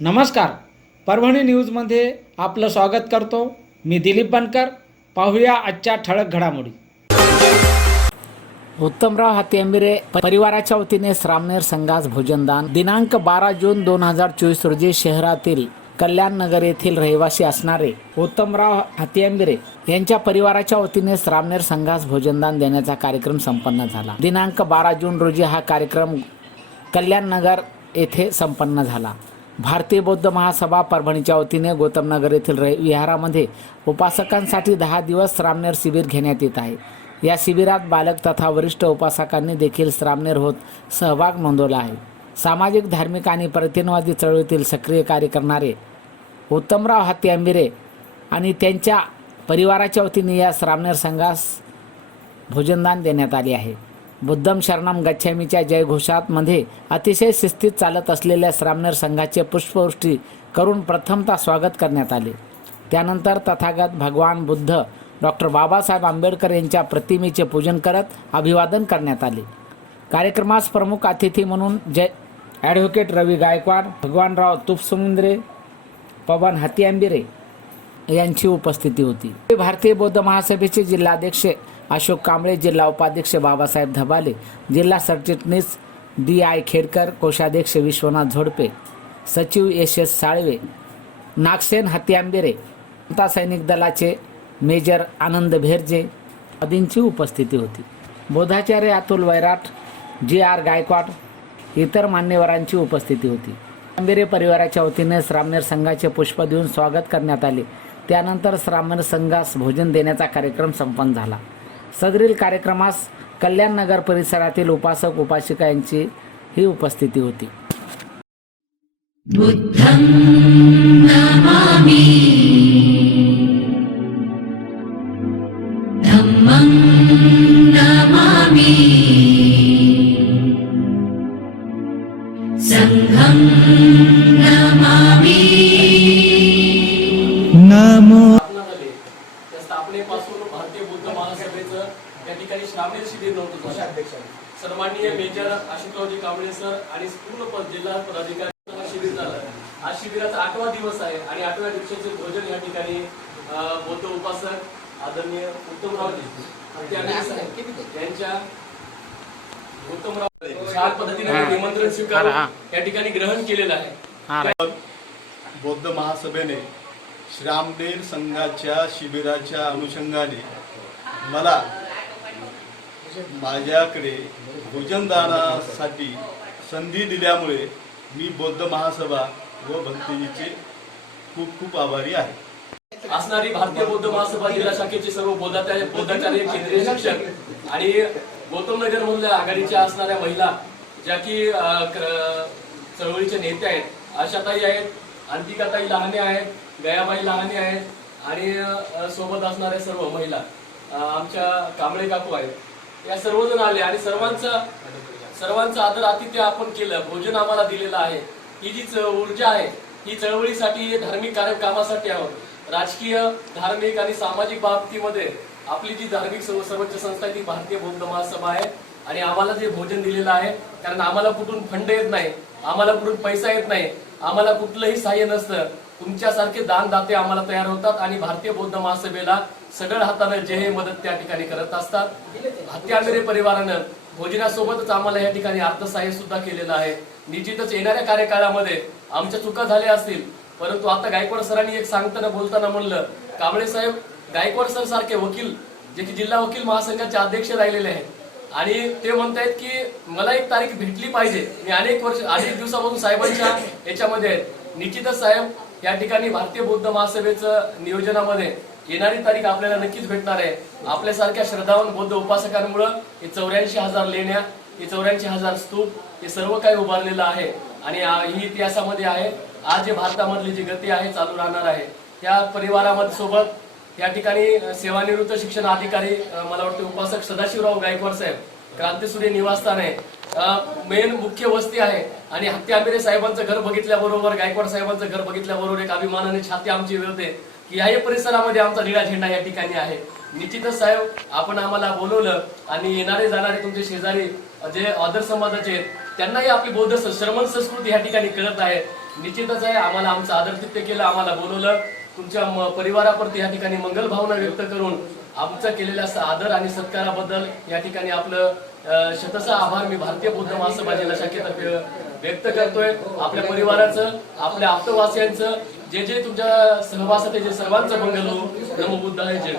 नमस्कार. परभणी न्यूजमध्ये आपलं स्वागत करतो. मी दिलीप बनकर. पाहूया आजच्या ठळक घडामोडी. उत्तमराव हातेंबिरे परिवाराच्या वतीने श्रामनेर संघास भोजनदान दिनांक बारा जून दोन हजार चोवीस रोजी शहरातील कल्याण नगर येथील रहिवासी असणारे उत्तमराव हातियांबिरे यांच्या परिवाराच्या वतीने श्रामनेर संघास भोजनदान देण्याचा कार्यक्रम संपन्न झाला. दिनांक बारा जून रोजी हा कार्यक्रम कल्याण नगर येथे संपन्न झाला. भारतीय बौद्ध महासभा परभणीच्या वतीने गौतमनगर येथील रहि- विहारामध्ये उपासकांसाठी दहा दिवस श्रामनेर शिबिर घेण्यात येत आहे. या शिबिरात बालक तथा वरिष्ठ उपासकांनी देखील श्रामनेर होत सहभाग नोंदवला आहे. सामाजिक धार्मिक आणि प्रतिनवादी चळवळीतील सक्रिय कार्य करणारे उत्तमराव हत्ती आंबिरे आणि त्यांच्या परिवाराच्या वतीने या श्रामनेर संघास भोजनदान देण्यात आले आहे. बुद्धम शरणम गच्छामीच्या जयघोषातमध्ये अतिशय शिस्तीत चालत असलेल्या श्रामनेर संघाचे पुष्पवृष्टी करून प्रथमतः स्वागत करण्यात आले. त्यानंतर तथागत भगवान बुद्ध डॉक्टर बाबासाहेब आंबेडकर यांच्या प्रतिमेचे पूजन करत अभिवादन करण्यात आले. कार्यक्रमास प्रमुख अतिथी म्हणून जय ॲडव्होकेट रवी गायकवाड भगवानराव तुपसमुंद्रे पवन हतियांबिरे यांची उपस्थिती होती. भारतीय बौद्ध महासभेचे जिल्हाध्यक्ष अशोक कांबळे जिल्हा उपाध्यक्ष बाबासाहेब धबाले जिल्हा सरचिटणीस डी आय खेडकर कोषाध्यक्ष विश्वनाथ झोडपे सचिव एस एस साळवे नागसेन हत्यांबेरे जनता सैनिक दलाचे मेजर आनंद भेरजे आदींची उपस्थिती होती. बोधाचार्य अतुल वैराट जी आर गायकवाड इतर मान्यवरांची उपस्थिती होती. आंबेरे परिवाराच्या वतीने श्रामनेर संघाचे पुष्प देऊन स्वागत करण्यात आले. त्यानंतर श्रामनेर संघास भोजन देण्याचा कार्यक्रम संपन्न झाला. सदरील कार्यक्रमास कल्याण नगर परिसरातील उपासक उपासिका यांची ही उपस्थिती होती. बुद्धं नमामि. धम्मं नमामि. सङ्घं नमामि. नमो स्थापनेपासून भारतीय बुद्ध महासभेचं त्या ठिकाणी श्रावणी शिबिर नव्हतं झालं. सन्माननीय मेजर अशोकरावजी कांबळे सर आणि पूर्ण जिल्हा पदाधिकारी शिबिर झालं. आज शिबिराचा आठवा दिवस आहे आणि आठव्या दिवसाचे भोजन या ठिकाणी बौद्ध उपासक आदरणीय उत्तमरावजी हत्यारे यांच्या उत्तमराव छान पद्धतीने निमंत्रण स्वीकारून या ठिकाणी ग्रहण केलेलं आहे. बौद्ध महासभेने श्रामदेव संघाच्या शिबिराच्या अनुषंगाने मला माझ्याकडे भोजनदानासाठी संधी दिल्यामुळे मी बौद्ध महासभा व भक्तीजीचे खूप खूप आभारी आहे. असणारी भारतीय बौद्ध महासभा जिल्हा शाखेचे सर्व बोधाचार्य बोधाचार्य केंद्रीय शिक्षक आणि गौतम नगर मधल्या आघाडीच्या असणाऱ्या महिला ज्या की चळवळीच्या नेत्या आहेत आशाताई आहेत अंतिकाताई लहाने आहेत गयाबाई लहाने आहेत आणि सोबत असणाऱ्या सर्व महिला आमच्या कांबळे काकू आहेत. या सर्वजण आले आणि सर्वांचा सर्वांचं आदर आतिथ्य आपण केलं भोजन आम्हाला दिलेलं आहे. ही जी च- ऊर्जा आहे ही चळवळीसाठी धार्मिक कार्यक्रमासाठी आहोत. राजकीय धार्मिक आणि सामाजिक बाबतीमध्ये आपली जी धार्मिक सर्वोच्च संस्था आहे ती भारतीय बौद्ध महासभा आहे. आणि आम्हाला जे भोजन दिलेलं आहे कारण आम्हाला कुठून फंड येत नाही आम्हाला कुठून पैसा येत नाही आम्हाला कुठलंही सहाय्य नसतं तुमच्यासारखे दानदाते आम्हाला तयार होतात आणि भारतीय बौद्ध महासभेला सगळ हाताने जे हे मदत त्या ठिकाणी करत असतात. हत्यामिरे परिवारानं भोजनासोबतच आम्हाला या ठिकाणी अर्थसहाय्य सुद्धा केलेलं आहे. निश्चितच येणाऱ्या कार्यकाळामध्ये आमच्या चुका झाल्या असतील. परंतु आता गायकवाड सरांनी एक सांगताना बोलताना म्हणलं कांबळे साहेब गायकवाड सर सारखे वकील जे की जिल्हा वकील महासंघाचे अध्यक्ष राहिलेले आहेत. आणि ते म्हणतायत की मला एक तारीख भेटली पाहिजे. मी अनेक वर्ष अनेक दिवसापासून साहेबांच्या याच्यामध्ये आहेत. निश्चितच साहेब या ठिकाणी भारतीय बौद्ध महासभेचं नियोजनामध्ये येणारी तारीख आपल्याला नक्कीच भेटणार आहे. आपल्यासारख्या श्रद्धावान बौद्ध उपासकांमुळं हे चौऱ्याऐंशी हजार लेण्या हे चौऱ्याऐंशी हजार स्तूप हे सर्व काही उभारलेलं आहे. आणि ही इतिहासामध्ये आहे. आज जे भारतामधली जी गती आहे चालू राहणार आहे. त्या परिवारामध्ये सोबत या ठिकाणी सेवानिवृत्त शिक्षण अधिकारी मला वाटतं उपासक सदाशिवराव गायकवाड साहेब क्रांतीसूर्य निवासस्थान आहे. मेन मुख्य वस्ती आहे. आणि हत्ती आंबेरे साहेबांचं घर बघितल्याबरोबर गायकवाड साहेबांचं घर बघितल्याबरोबर एक अभिमानाने छाती आमची मिळते की याही परिसरामध्ये आमचा निळा झेंडा या ठिकाणी आहे. निश्चितच साहेब आपण आम्हाला बोलवलं आणि येणारे जाणारे तुमचे शेजारी जे आदर समाजाचे आहेत त्यांनाही आपली बौद्ध श्रमण संस्कृती या ठिकाणी कळत आहे. निश्चितच आहे आम्हाला आमचं आदरातिथ्य केलं आम्हाला बोलवलं. तुमच्या म- परिवाराप्रती या ठिकाणी मंगल भावना व्यक्त करून आमचा केलेल्या आदर आणि सत्काराबद्दल या ठिकाणी आपलं शतसा आभार मी भारतीय बौद्ध महासभा जिल्हा शाखेतर्फे व्यक्त करतोय. आपल्या परिवाराचं आपल्या आप्तवासियांचं जे जे तुमच्या सहवासात जे सर्वांचं मंगल हो नमो बुद्ध जय जे